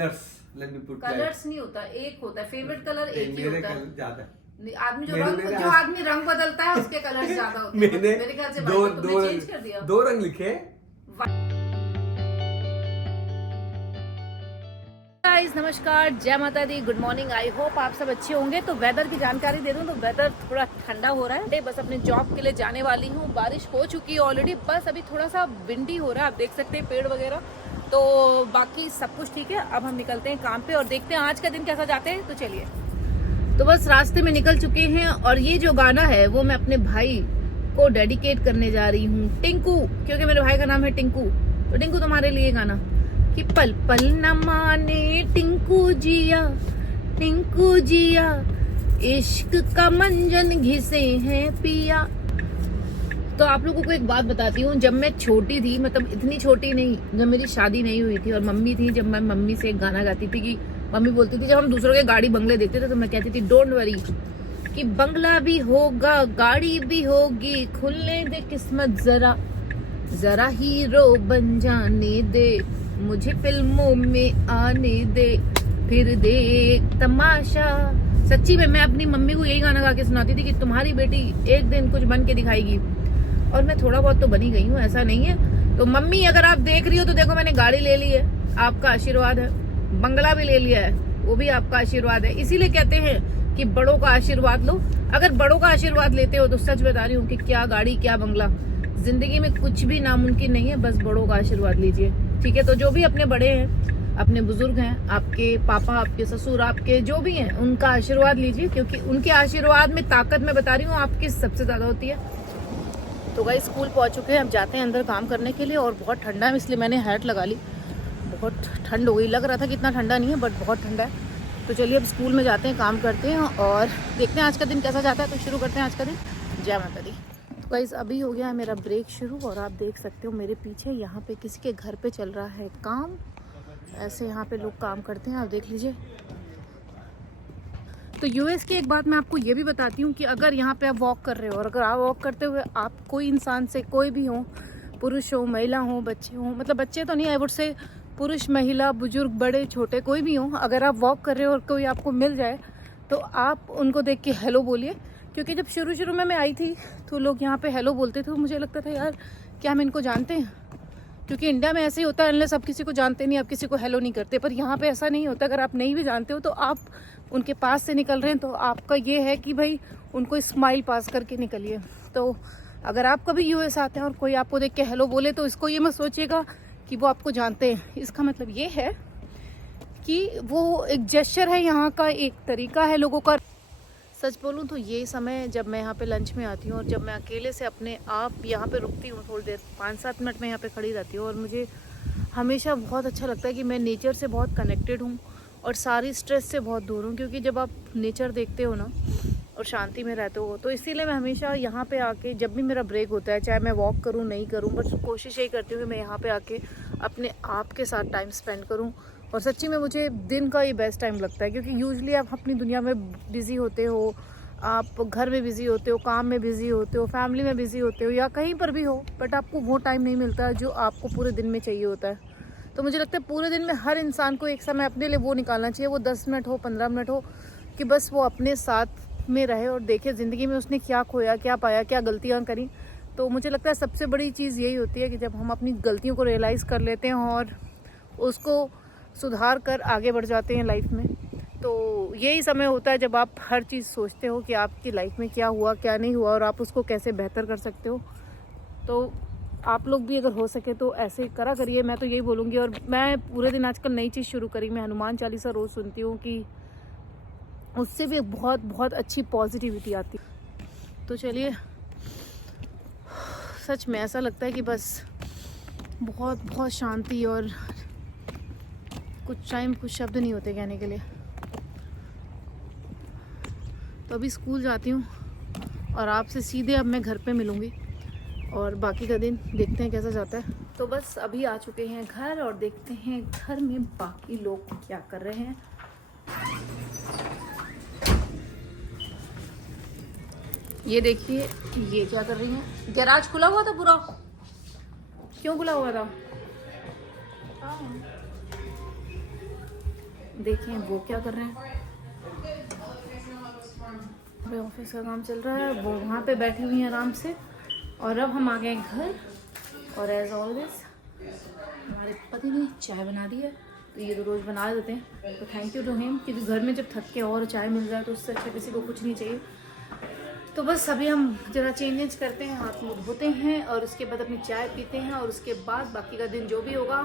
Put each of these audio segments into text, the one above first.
Colours नहीं होता, एक होता है फेवरेट कलर, एक ही होता है। ज्यादा आदमी जो आदमी रंग बदलता है उसके कलर्स ज्यादा होते हैं। मेरे ख्याल से तुमने चेंज कर दिया। 2 रंग लिखे। गाइस नमस्कार, जय माता दी, गुड मॉर्निंग। आई होप आप सब अच्छे होंगे। तो वेदर की जानकारी दे दूं तो वेदर थोड़ा ठंडा हो रहा है। बस अपने जॉब के लिए जाने वाली हूँ। बारिश हो चुकी है ऑलरेडी, बस अभी थोड़ा सा विंडी हो रहा है, आप देख सकते हैं पेड़ वगैरह। तो बाकी सब कुछ ठीक है। अब हम निकलते हैं काम पे और देखते हैं आज का दिन कैसा जाते हैं। तो चलिए, तो बस रास्ते में निकल चुके हैं और ये जो गाना है वो मैं अपने भाई को डेडिकेट करने जा रही हूँ, टिंकू, क्योंकि मेरे भाई का नाम है टिंकू। तो टिंकू तुम्हारे लिए गाना कि पल पल न माने टिंकू जिया, टिंकू जिया, इश्क का मंजन घिसे हैं पिया। तो आप लोगों को एक बात बताती हूँ, जब मैं छोटी थी, मतलब इतनी छोटी नहीं, जब मेरी शादी नहीं हुई थी और मम्मी थी, जब मैं मम्मी से एक गाना गाती थी कि मम्मी बोलती थी, जब हम दूसरों के गाड़ी बंगले देखते थे तो मैं कहती थी डोंट वरी, कि बंगला भी होगा गाड़ी भी होगी, खुलने दे किस्मत जरा, जरा हीरो बन जाने दे, मुझे फिल्मों में आने दे, फिर देख तमाशा। सच्ची में मैं अपनी मम्मी को यही गाना गा के सुनाती थी कि तुम्हारी बेटी एक दिन कुछ बन के दिखाएगी। और मैं थोड़ा बहुत तो बनी गई हूँ, ऐसा नहीं है। तो मम्मी अगर आप देख रही हो तो देखो, मैंने गाड़ी ले ली है, आपका आशीर्वाद है। बंगला भी ले लिया है, वो भी आपका आशीर्वाद है। इसीलिए कहते हैं कि बड़ों का आशीर्वाद लो। अगर बड़ों का आशीर्वाद लेते हो तो सच बता रही हूँ कि क्या गाड़ी क्या बंगला, जिंदगी में कुछ भी नामुमकिन नहीं है, बस बड़ों का आशीर्वाद लीजिए, ठीक है। तो जो भी अपने बड़े हैं, अपने बुजुर्ग हैं, आपके पापा, आपके ससुर, आपके जो भी हैं, उनका आशीर्वाद लीजिए, क्योंकि उनके आशीर्वाद में ताकत, मैं बता रही हूँ, आपकी सबसे ज्यादा होती है। तो गाइस स्कूल पहुंच चुके हैं, अब जाते हैं अंदर काम करने के लिए। और बहुत ठंडा है, इसलिए मैंने हैट लगा ली। बहुत ठंड हो गई, लग रहा था कि इतना ठंडा नहीं है, बट बहुत ठंडा है। तो चलिए अब स्कूल में जाते हैं, काम करते हैं और देखते हैं आज का दिन कैसा जाता है। तो शुरू करते हैं आज का दिन। जय माता दी। तो गाइस अभी हो गया है मेरा ब्रेक शुरू और आप देख सकते हो मेरे पीछे यहाँ पे किसी के घर पे चल रहा है काम। ऐसे यहाँ पे लोग काम करते हैं, आप देख लीजिए। तो यूएस की एक बात मैं आपको ये भी बताती हूँ कि अगर यहाँ पे आप वॉक कर रहे हो और अगर आप वॉक करते हुए आप कोई इंसान से, कोई भी हो, पुरुष हो, महिला हो, बच्चे हो, मतलब बच्चे तो नहीं, आई वुड से पुरुष, महिला, बुजुर्ग, बड़े छोटे, कोई भी हो, अगर आप वॉक कर रहे हो और कोई आपको मिल जाए तो आप उनको देख के हेलो बोलिए। क्योंकि जब शुरू में मैं आई थी तो लोग यहाँ पे हेलो बोलते थे, मुझे लगता था यार क्या हम इनको जानते हैं, क्योंकि इंडिया में ऐसे ही होता है, अनलेस आप किसी को जानते नहीं, आप किसी को हेलो नहीं करते। पर यहाँ पे ऐसा नहीं होता, अगर आप नहीं भी जानते हो तो आप उनके पास से निकल रहे हैं तो आपका ये है कि भाई उनको स्माइल पास करके निकलिए। तो अगर आप कभी यूएस आते हैं और कोई आपको देख के हेलो बोले तो इसको ये मत सोचिएगा कि वो आपको जानते हैं। इसका मतलब ये है कि वो एक जेस्चर है, यहाँ का एक तरीका है लोगों का। सच बोलूँ तो ये समय जब मैं यहाँ पे लंच में आती हूँ और जब मैं अकेले से अपने आप यहाँ पे रुकती हूँ थोड़ी देर, 5-7 मिनट में यहाँ पे खड़ी रहती हूँ, और मुझे हमेशा बहुत अच्छा लगता है कि मैं नेचर से बहुत कनेक्टेड हूँ और सारी स्ट्रेस से बहुत दूर हूँ। क्योंकि जब आप नेचर देखते हो ना और शांति में रहते हो, तो इसीलिए मैं हमेशा यहाँ पे आके, जब भी मेरा ब्रेक होता है, चाहे मैं वॉक करूँ नहीं करूँ, बस कोशिश यही करती हूँ कि मैं यहाँ पे आके अपने आप के साथ टाइम स्पेंड करूँ। और सच्ची में मुझे दिन का ये बेस्ट टाइम लगता है, क्योंकि यूजुअली आप अपनी दुनिया में बिज़ी होते हो, आप घर में बिज़ी होते हो, काम में बिज़ी होते हो, फैमिली में बिज़ी होते हो, या कहीं पर भी हो, बट आपको वो टाइम नहीं मिलता जो आपको पूरे दिन में चाहिए होता है। तो मुझे लगता है पूरे दिन में हर इंसान को एक समय अपने लिए वो निकालना चाहिए, वो 10 मिनट हो, 15 मिनट हो, कि बस वो अपने साथ में रहे और देखे ज़िंदगी में उसने क्या खोया, क्या पाया, क्या गलतियाँ करी। तो मुझे लगता है सबसे बड़ी चीज़ यही होती है कि जब हम अपनी गलतियों को रियलाइज़ कर लेते हैं और उसको सुधार कर आगे बढ़ जाते हैं लाइफ में, तो यही समय होता है जब आप हर चीज़ सोचते हो कि आपकी लाइफ में क्या हुआ, क्या नहीं हुआ, और आप उसको कैसे बेहतर कर सकते हो। तो आप लोग भी अगर हो सके तो ऐसे करा करिए, मैं तो यही बोलूँगी। और मैं पूरे दिन आजकल नई चीज़ शुरू करी, मैं हनुमान चालीसा रोज़ सुनती हूँ कि उससे भी बहुत बहुत अच्छी पॉजिटिविटी आती। तो चलिए, सच में ऐसा लगता है कि बस बहुत बहुत शांति, और कुछ टाइम कुछ शब्द नहीं होते कहने के लिए। तो अभी स्कूल जाती हूँ और आपसे सीधे अब मैं घर पे मिलूँगी और बाकी का दिन देखते हैं कैसा जाता है। तो बस अभी आ चुके हैं घर और देखते हैं घर में बाकी लोग क्या कर रहे हैं। ये देखिए ये क्या कर रही हैं। गैराज खुला हुआ था पूरा, क्यों खुला हुआ था? देखें वो क्या कर रहे हैं। ऑफिस का काम चल रहा है, वो वहाँ पे बैठी हुई हैं आराम से। और अब हम आ गए घर और एज ऑलवेज हमारे पति ने चाय बना दी है। तो ये तो रोज़ बना देते हैं, तो थैंक यू टू हिम, क्योंकि घर में जब थक के और चाय मिल जाए तो उससे अच्छा किसी को कुछ नहीं चाहिए। तो बस अभी हम जरा चेंज करते हैं, हाथ मुँह धोते हैं और उसके बाद अपनी चाय पीते हैं और उसके बाद बाकी का दिन जो भी होगा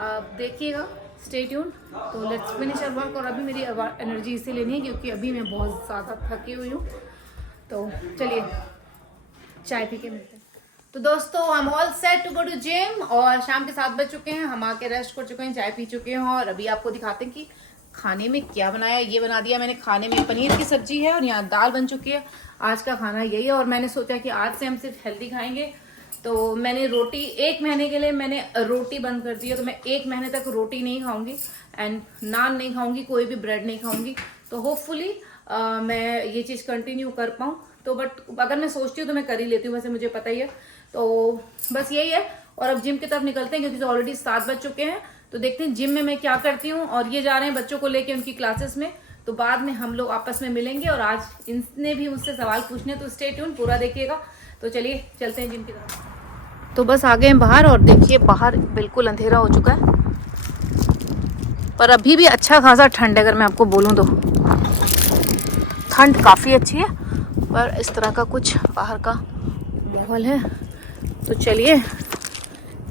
आप देखिएगा, स्टे ट्यून। तो लेट्स फिनिश आवर वर्क। और अभी मेरी एनर्जी इसे लेनी है क्योंकि अभी मैं बहुत ज़्यादा थकी हुई हूँ। तो चलिए चाय पी के मिलते हैं। तो दोस्तों I am all set to go to gym और शाम के 7 बज चुके हैं, हम आके रेस्ट कर चुके हैं, चाय पी चुके हैं और अभी आपको दिखाते हैं कि खाने में क्या बनाया। ये बना दिया मैंने खाने में पनीर की सब्जी है और यहाँ दाल बन चुकी है। आज का खाना यही है और मैंने सोचा कि आज से हम सिर्फ हेल्दी खाएंगे। तो मैंने रोटी 1 महीने के लिए मैंने रोटी बंद कर दी है, तो मैं 1 महीने तक रोटी नहीं खाऊंगी एंड नान नहीं खाऊंगी, कोई भी ब्रेड नहीं खाऊंगी। तो होपफुली मैं ये चीज़ कंटिन्यू कर पाऊँ। तो बट अगर मैं सोचती हूँ तो मैं कर ही लेती हूँ, वैसे मुझे पता ही है। तो बस यही है और अब जिम की तरफ निकलते हैं क्योंकि ऑलरेडी 7 बज चुके हैं। तो देखते हैं जिम में मैं क्या करती हूँ। और ये जा रहे हैं बच्चों को लेके उनकी क्लासेस में, तो बाद में हम लोग आपस में मिलेंगे और आज इनने भी मुझसे सवाल पूछने, तो स्टे ट्यून पूरा देखिएगा। तो चलिए चलते हैं जिम की तरफ। तो बस आ गए हैं बाहर और देखिए बाहर बिल्कुल अंधेरा हो चुका है, पर अभी भी अच्छा खासा ठंड है। अगर मैं आपको बोलूँ तो ठंड काफ़ी अच्छी है, पर इस तरह का कुछ बाहर का माहौल है। तो चलिए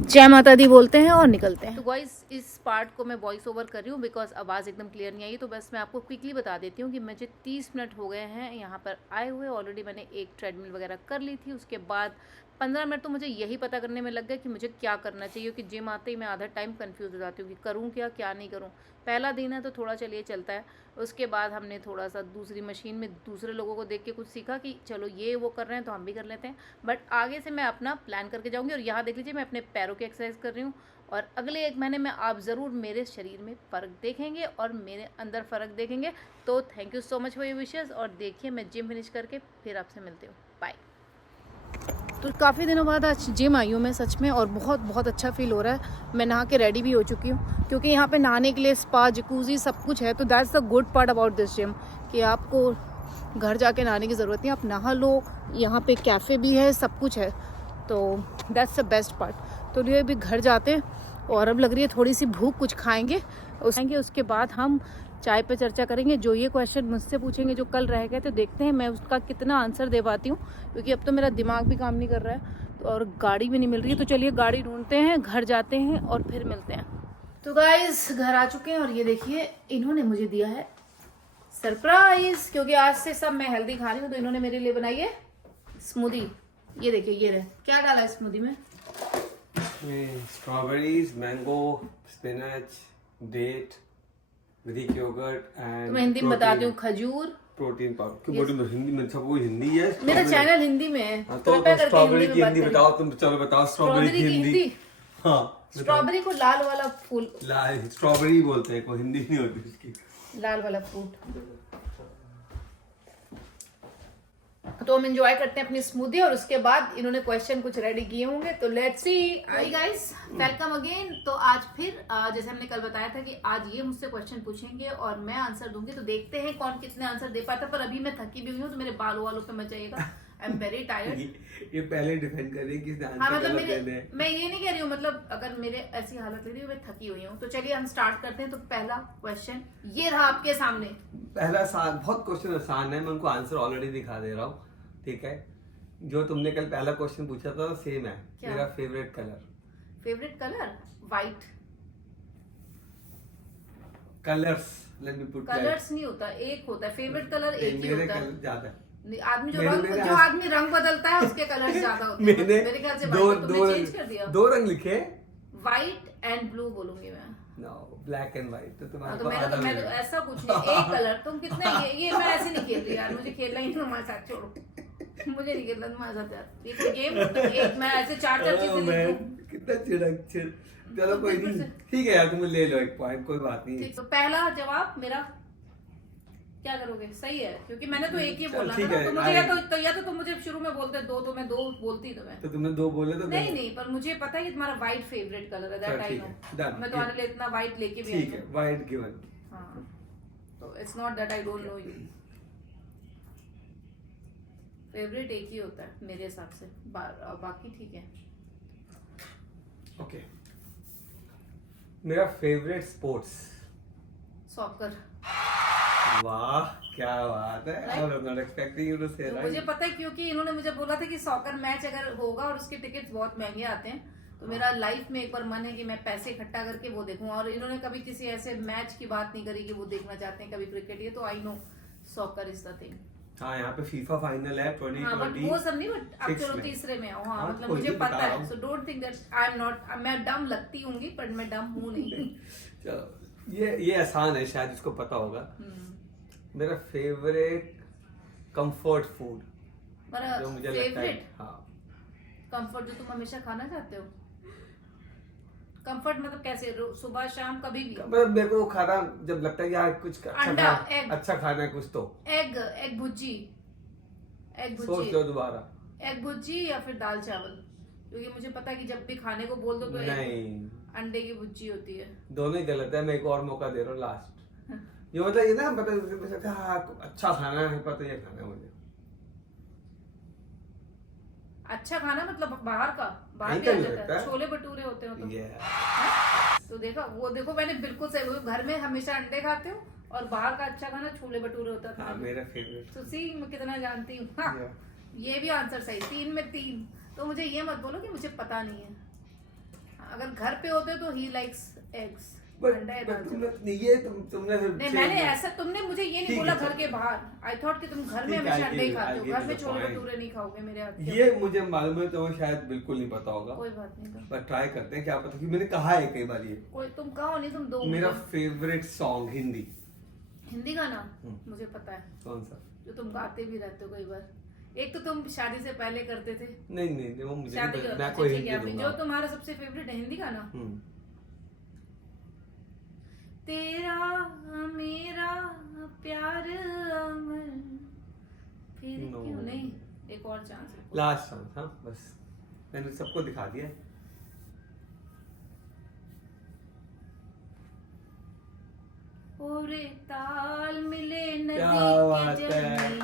जय माता दी बोलते हैं और निकलते हैं। तो गाइस इस पार्ट को मैं वॉइस ओवर कर रही हूँ बिकॉज आवाज़ एकदम क्लियर नहीं आई। तो बस मैं आपको क्विकली बता देती हूँ कि मुझे 30 मिनट हो गए हैं यहाँ पर आए हुए। ऑलरेडी मैंने एक ट्रेडमिल वगैरह कर ली थी, उसके बाद 15 मिनट तो मुझे यही पता करने में लग गया कि मुझे क्या करना चाहिए, क्योंकि जिम आते ही मैं आधा टाइम कंफ्यूज हो जाती हूँ कि करूँ क्या नहीं करूँ। पहला दिन है तो थोड़ा चलिए चलता है। उसके बाद हमने थोड़ा सा दूसरी मशीन में दूसरे लोगों को देख के कुछ सीखा कि चलो ये वो कर रहे हैं तो हम भी कर लेते हैं। बट आगे से मैं अपना प्लान करके जाऊँगी। और यहाँ देख लीजिए मैं अपने पैरों की एक्सरसाइज कर रही हूँ और अगले 1 महीने में आप ज़रूर मेरे शरीर में फ़र्क देखेंगे और मेरे अंदर फ़र्क देखेंगे। तो thank you so much for your wishes और देखिए मैं जिम फिनिश करके फिर आपसे मिलती हूँ। बाय। तो काफ़ी दिनों बाद आज जिम आई हूँ मैं सच में, और बहुत बहुत अच्छा फील हो रहा है। मैं नहा के रेडी भी हो चुकी हूँ क्योंकि यहाँ पे नहाने के लिए स्पा जकूज़ी सब कुछ है। तो that's the good part about this gym कि आपको घर जाके नहाने की ज़रूरत नहीं, आप नहा लो। यहाँ पे कैफ़े भी है, सब कुछ है, तो दैट्स द बेस्ट पार्ट। तो ये अभी घर जाते हैं और अब लग रही है थोड़ी सी भूख, कुछ खाएंगे उसके बाद हम चाय पे चर्चा करेंगे। जो ये क्वेश्चन मुझसे पूछेंगे जो कल रह गए, तो देखते हैं मैं उसका कितना आंसर दे पाती हूँ, क्योंकि अब तो मेरा दिमाग भी काम नहीं कर रहा है तो और गाड़ी भी नहीं मिल रही है। तो चलिए गाड़ी ढूंढते हैं, घर जाते हैं और फिर मिलते हैं। तो गाइस घर आ चुके हैं और ये देखिए इन्होंने मुझे दिया है सरप्राइज, क्योंकि आज से सब मैं हेल्दी खा रही हूँ। तो इन्होंने मेरे लिए बनाई है स्मूदी। ये देखिए ये रहे, क्या डाला है स्मूदी में? Strawberries, mango, spinach, date, Greek yogurt and तो मैं हिंदी में बताती हूँ, खजूर, प्रोटीन पाउडर। क्यों बोलूं मैं हिंदी में? सबको हिंदी है, मेरा चैनल हिंदी में है। तो स्ट्रॉबेरी की हिंदी बताओ तुम। चलो बताओ स्ट्रॉबेरी की हिंदी। हाँ स्ट्रॉबेरी को लाल वाला फूल, लाल स्ट्रॉबेरी बोलते हैं, कोई हिंदी नहीं होती उसकी, लाल वाला फ्रूट। तो हम एंजॉय करते हैं अपनी स्मूदी और उसके बाद इन्होंने क्वेश्चन कुछ रेडी किए होंगे। तो let's see. Hi guys, welcome again. तो आज फिर जैसे हमने कल बताया था कि आज ये मुझसे क्वेश्चन पूछेंगे और मैं आंसर दूंगी। तो देखते हैं कौन कितने आंसर दे पाता। पर अभी मैं थकी भी हुई हूँ तो मेरे बालों वालों पे मचाइएगा। I am very tired. ये पहले डिफेंड कर रही है किसने आंसर हाँ मतलब गलत दे। मैं ये नहीं कह रही हूँ, मतलब अगर मेरे ऐसी हालत लग रही है मैं थकी हुई हूँ। तो चलिए हम स्टार्ट करते हैं। तो पहला क्वेश्चन ये रहा आपके सामने। पहला आसान, बहुत क्वेश्चन आसान है, मैं उनको आंसर ऑलरेडी दिखा दे रहा हूँ, ठीक है? जो तुमने कल पहला क्वेश्चन पूछा था सेम है। मेरा favourite colour. Favourite colour white. Colours, let me put colours नहीं होता, एक होता है फेवरेट कलर, एक ही होता है। ज्यादा आदमी जो आदमी रंग बदलता है उसके कलर ज्यादा होते हैं। मेरे ख्याल से तुमने चेंज कर दिया। 2 रंग लिखे, व्हाइट एंड ब्लू बोलूंगी मैं। No, black and white. तो तुम्हारे तो मैं तो ऐसा कुछ नहीं, एक कलर। तुम कितने ये मैं ऐसे नहीं खेल रही यार, मुझे खेलना ही तुम्हारे साथ, छोड़ो मुझे नहीं खेलना तुम्हारे साथ यार। ये कोई गेम एक मैं ऐसे 4 चीजें कितना चिड़क। चलो कोई नहीं, ठीक है यार, तुम ले लो 1 पॉइंट, कोई बात नहीं। तो पहला जवाब मेरा क्या करोगे? सही है, क्योंकि मैंने तो एक ही बोला था ना। तो मुझे या तो तुम मुझे शुरू में बोलते 2 तो मैं 2 बोलती। तो तुमने 2 बोले तो नहीं, पर मुझे पता है कि तुम्हारा व्हाइट फेवरेट कलर है। That I know. मैं तुम्हारे लिए इतना व्हाइट लेके भी आई हूं। ठीक है, व्हाइट गिवन। हाँ, तो it's not that I don't know you. Favourite एक ही होता है मेरे हिसाब से, बाकी ठीक है। ओके, मेरा फेवरेट स्पोर्ट्स सॉकर। वाह क्या बात है, I was not expecting you to say तो मुझे पता है क्योंकि इन्होंने मुझे बोला था कि सॉकर मैच अगर होगा और उसके टिकट्स बहुत महंगे आते हैं, तो मेरा लाइफ में एक बार मन है कि मैं पैसे इकट्ठा करके वो देखूं। और इन्होंने कभी किसी ऐसे मैच की बात नहीं करी कि वो देखना चाहते हैं कभी क्रिकेट, ये तो I know soccer is the thing. हाँ, यहाँ पे फीफा फाइनल है 2020। हाँ, बट वो सब नहीं, बट अब चलो तीसरे में आओ। हाँ, मतलब मुझे पता है, so don't think that I am not, मैं डम लगती होंगी पर मैं डम हूँ नहीं। चलो ये आसान है, शायद इसको पता होगा। मेरा फेवरेट कंफर्ट फूड, जो मुझे लगता है, हाँ कंफर्ट जो तुम हमेशा खाना चाहते हो। कंफर्ट मतलब कैसे, सुबह शाम कभी भी? मतलब मेरे को खाना जब लगता है कि यार कुछ अच्छा खाना है कुछ, तो एग भुर्जी। सोच लो दोबारा, एग भुर्जी या फिर दाल चावल, क्योंकि मुझे पता है कि जब भी खाने को बोल दो तो नहीं, अंडे की भुर्जी होती है। दोनों ही गलत है। मैं एक और मौका दे रहा हूँ, लास्ट। ये मतलब ये ना, मतलब हाँ अच्छा खाना है, पता ये खाना है मुझे। अच्छा खाना मतलब बाहर का, बाहर भी आ जाता है, छोले भटूरे होते हो तो तो देखा, वो देखो मैंने बिल्कुल सही, वो घर में हमेशा अंडे खाते हो और बाहर का अच्छा खाना छोले भटूरे होता था। मेरा फेवरेट। तो सी मैं कितना जानती हूँ। ये भी आंसर सही, 3 में 3। तो मुझे ये मत बोलो कि मुझे पता नहीं है। अगर घर पे होते तो ही लाइक्स एग्स, मैंने ऐसा, तुमने मुझे ये नहीं बोला घर के बाहर। आई थॉट कि तुम घर में हमेशा अंडे ही खाते हो, घर में छोले भटूरे नहीं खाओगे मेरे हाथ के। ये मुझे मालूम है, तुम्हें शायद बिल्कुल नहीं पता होगा। कोई बात नहीं, पर ट्राई करते हैं, क्या पता, कि मैंने कहा है कई बार ये। कोई तुम कहो नहीं, तुम दो। मेरा फेवरेट सॉन्ग हिंदी गाना मुझे पता है। कौन सा? जो तुम गाते भी रहते हो कई बार। एक तो तुम शादी से पहले करते थे। नहीं वो मुझे शादी नहीं, मैं कोई हिंदी दूंगा। जो तुम्हारा सबसे फेवरेट है हिंदी गाना, तेरा मेरा प्यार अमर, फिर क्यों नहीं, एक और चांस है, लास्ट चांस। हाँ बस, मैंने सबको दिखा दिया। और ताल मिले नदी के जल में,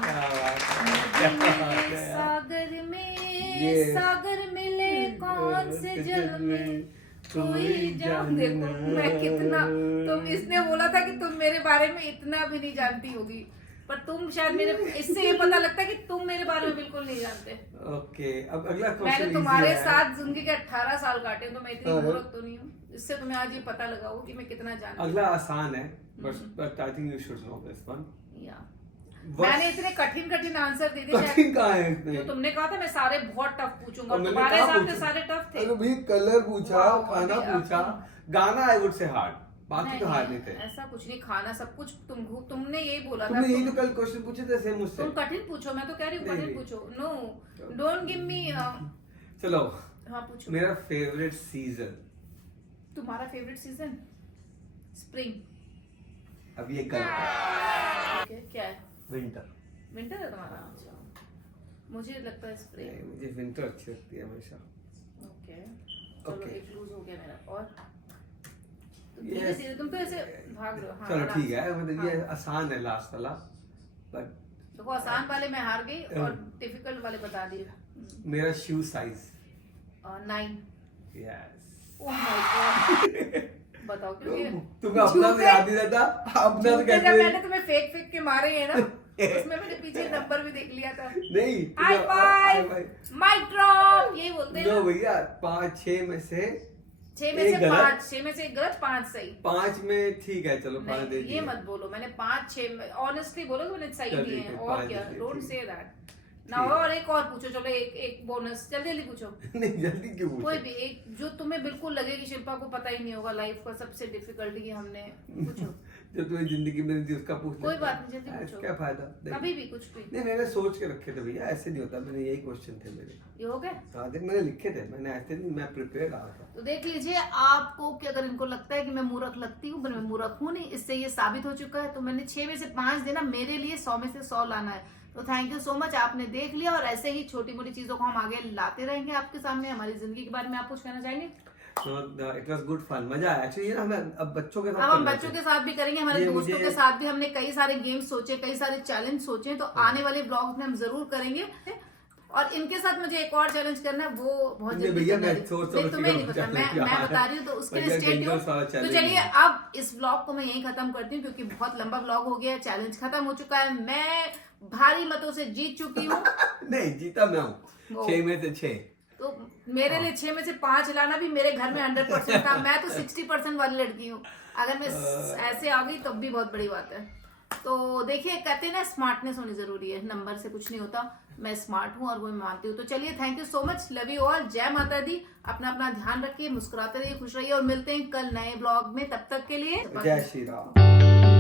सागर में सागर मिले कौन से जल में, कोई जान। देखो मैं कितना, तुम इसने बोला था कि तुम मेरे बारे में इतना भी नहीं जानती होगी, पर तुम शायद मेरे, इससे ये पता लगता है कि तुम मेरे बारे में बिल्कुल नहीं जानते। ओके, अब अगला क्वेश्चन। मैंने तुम्हारे साथ जिंदगी के 18 साल काटे, तो मैं इतनी मूर्ख तो नहीं हूँ। इससे तुम्हें आज ये पता लगा हो कि मैं कितना जानती हूँ। अगला आसान है, but I think you should know this one. मैंने इतने कठिन आंसर दे दिए। कठिन कहाँ है इतने? जो तुमने कहा था मैं सारे बहुत टफ पूछूंगा, तुम्हारे हिसाब से सारे टफ थे। अरे कलर पूछा, खाना पूछा, गाना आई वुड से हार्ड, बाकी तो हार्ड नहीं थे। ऐसा कुछ नहीं, खाना सब कुछ तुमने यही बोला था। तुमने यही तो कल क्वेश्चन पूछे थे सेम मुझसे। तुम कठिन पूछो, मैं तो कह रही हूँ कठिन पूछो। No don't give me. चलो हाँ पूछो। मेरा फेवरेट सीजन। तुम्हारा फेवरेट सीजन स्प्रिंग। अब ये गलत है। क्या है? विंटर। विंटर है तुम्हारा? अच्छा, मुझे लगता है स्प्रिंग। मुझे विंटर अच्छी लगती है हमेशा। ओके चलो, एक लूज हो गया मेरा। और तुम तो ऐसे भाग रहे हो। हाँ, चलो ठीक है, मतलब ये आसान है लास्ट वाला, बट देखो आसान वाले मैं हार गई और डिफिकल्ट वाले बता दिए। मेरा शू size 9। Yes. Oh my God. बताओ क्योंकि तुम्हें अपना तो याद नहीं रहता, अपना तो कहते हैं। मैंने तुम्हें फेक के मारे हैं ना, उसमें मैंने पीछे नंबर भी देख लिया था। नहीं, हाई फाइव, माइक ड्रॉप, यही बोलते हैं। नो भैया, 5-6 में से 6 में से 5, 6 में से एक गलत, 5 सही। 5 में ठीक है, चलो 5 दे दिए। ये मत बोलो, मैंने 5-6 में ऑनेस्टली बोलो कि मैंने सही दिए हैं। और क्या, डोंट से दैट ना। और एक और पूछो, चलो एक बोनस, जल्दी पूछो। नहीं जल्दी क्यों पूछो? कोई भी एक जो तुम्हें बिल्कुल लगे कि शिल्पा को पता ही नहीं होगा लाइफ का सबसे डिफिकल्ट कि हमने पूछो। जो तुम्हें जिंदगी में थी उसका पूछ। कोई बात नहीं, जल्दी पूछो। क्या फायदा, कभी भी कुछ भी। नहीं मैंने सोच के रखे थे भैया, ऐसे नहीं होता। मैंने यही क्वेश्चन थे मेरे, ये हो गए। हाँ देख मैंने लिखे थे, मैंने ऐसे नहीं, मैं प्रिपेयर्ड आ था। तो देख लीजिए आपको कि अगर इनको लगता है कि मैं मूर्ख लगती हूँ, पर मैं मूर्ख हूँ नहीं, इससे ये साबित हो चुका है। तो मैंने 6 में से 5 देना, मेरे लिए 100 में से 100 लाना है। तो थैंक यू सो मच, आपने देख लिया। और ऐसे ही छोटी मोटी चीजों को हम आगे लाते रहेंगे आपके सामने, हमारी जिंदगी के बारे में। आप कुछ कहना चाहेंगे? So it was good fun. मजा आया एक्चुअली। ना हमें अब बच्चों के साथ अब हम बच्चों के साथ भी करेंगे, हमारे दोस्तों के साथ भी। हमने कई सारे गेम्स सोचे, कई सारे चैलेंज सोचे, तो आने वाले ब्लॉग में हम जरूर करेंगे। और इनके साथ मुझे एक और चैलेंज करना है, वो बहुत जल्दी भैया मैं तुम्हें नहीं पता, मैं बता रही हूँ, तो उसके लिए स्टे ट्यून। तो चलिए अब इस ब्लॉग को मैं यहीं खत्म करती हूँ, क्योंकि बहुत लंबा ब्लॉग हो गया है। चैलेंज खत्म हो चुका है, मैं भारी मतों से जीत चुकी हूँ। नहीं, जीता मैं हूँ 6 में से 6। तो मेरे लिए 6 में से 5 लाना भी मेरे घर में 100% था। मैं तो 60% वाली लड़की हूँ। अगर मैं ऐसे आ गई तब भी बहुत बड़ी बात है। तो देखिए, कहते हैं ना, स्मार्टनेस होनी जरूरी है, नंबर से कुछ नहीं होता। मैं स्मार्ट हूँ और वो मैं मानती हूँ। तो चलिए, thank you so much, love you all, जय माता दी। अपना अपना ध्यान रखिए, मुस्कुराते रहिए, खुश रहिए, और मिलते हैं कल नए ब्लॉग में। तब तक के लिए जय श्री राम।